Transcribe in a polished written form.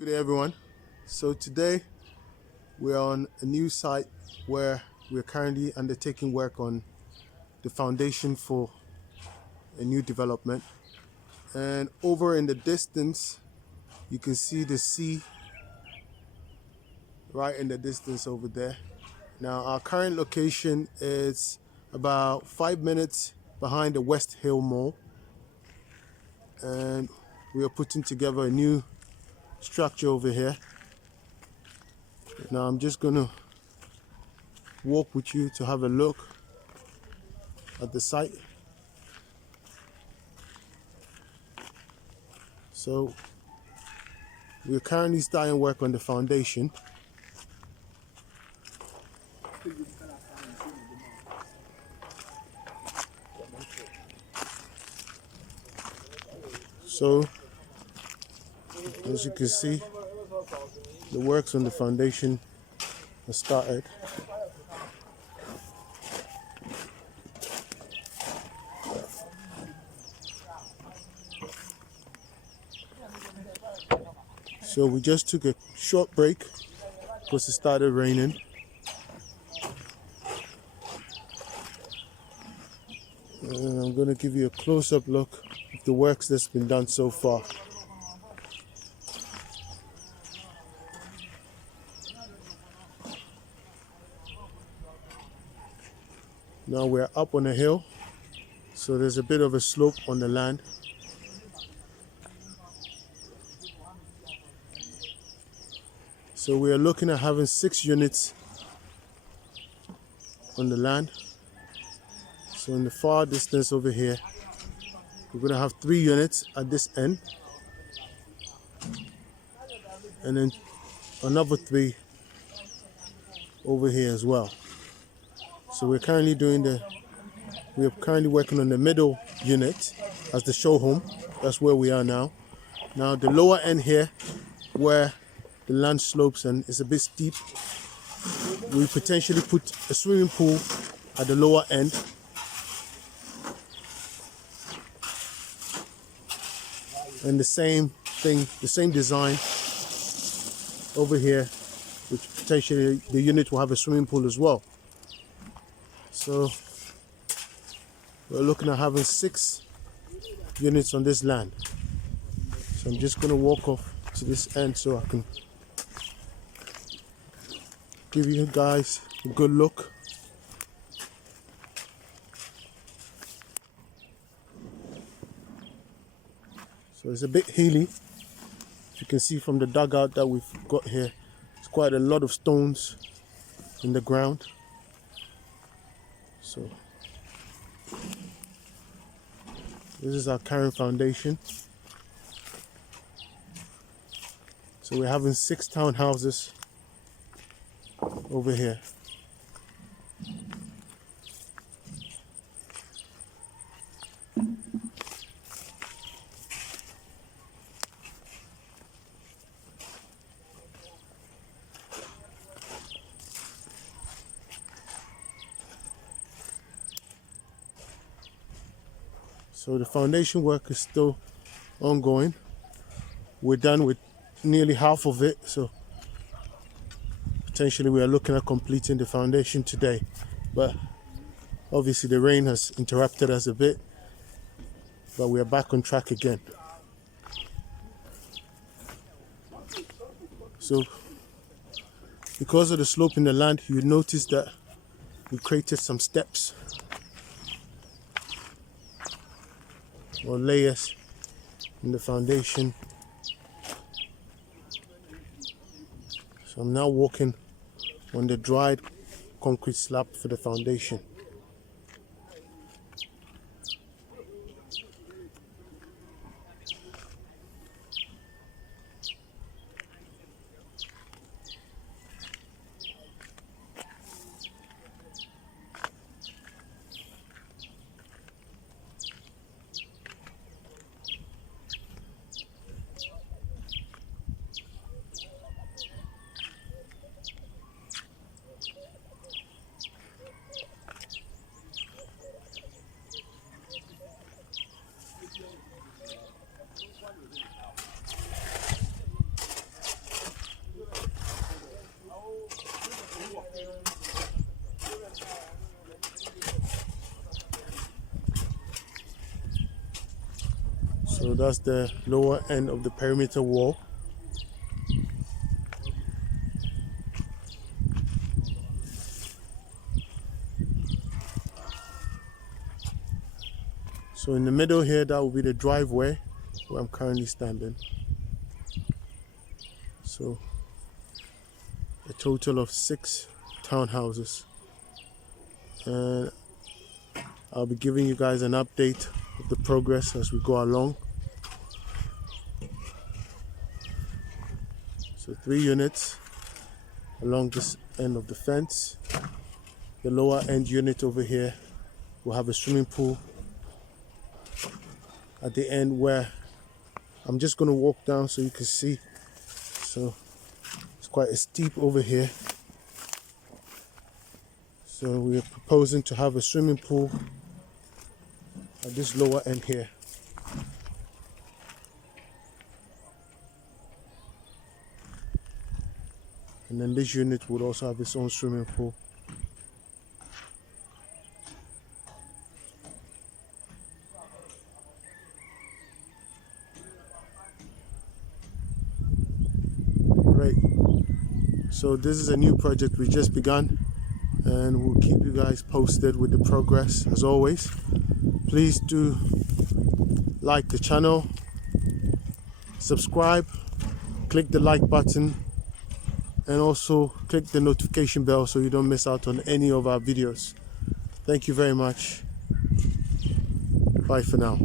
Good day, everyone. So today we're on a new site where we're currently undertaking work on the foundation for a new development. And over in the distance, you can see the sea right in the distance over there. Now, our current location is about 5 minutes behind the Westhill Mall, and we are putting together a new structure over here. Now, I'm just going to walk with you to have a look at the site. So we're currently starting work on the foundation. So as you can see, the works on the foundation have started. So we just took a short break because it started raining. And I'm going to give you a close-up look of the works that's been done so far. Now we're up on a hill, so there's a bit of a slope on the land. So we are looking at having 6 units on the land. So in the far distance over here, we're going to have 3 units at this end, and then another 3 over here as well. So we're currently working on the middle unit as the show home. That's where we are now. Now the lower end here, where the land slopes and it's a bit steep, we potentially put a swimming pool at the lower end. And the same thing, the same design over here, which potentially the unit will have a swimming pool as well. So we're looking at having 6 units on this land. So I'm just going to walk off to this end so I can give you guys a good look. So it's a bit hilly. You can see from the dugout that we've got here, it's quite a lot of stones in the ground. So this is our current foundation. So we're having 6 townhouses over here. So the foundation work is still ongoing. We're done with nearly half of it, so potentially we are looking at completing the foundation today. But obviously the rain has interrupted us a bit, but we are back on track again. So because of the slope in the land, you notice that we created some steps or layers in the foundation. So I'm now walking on the dried concrete slab for the foundation. So that's the lower end of the perimeter wall. So in the middle here, that will be the driveway where I'm currently standing. So a total of 6 townhouses. And I'll be giving you guys an update of the progress as we go along. So 3 units along this end of the fence. The lower end unit over here will have a swimming pool at the end, where I'm just going to walk down so you can see. So it's quite a steep over here. So we're proposing to have a swimming pool at this lower end here. And then this unit would also have its own swimming pool. Great. So this is a new project we just begun, and we'll keep you guys posted with the progress as always. Please do like the channel, subscribe, click the like button, and also click the notification bell so you don't miss out on any of our videos. Thank you very much. Bye for now.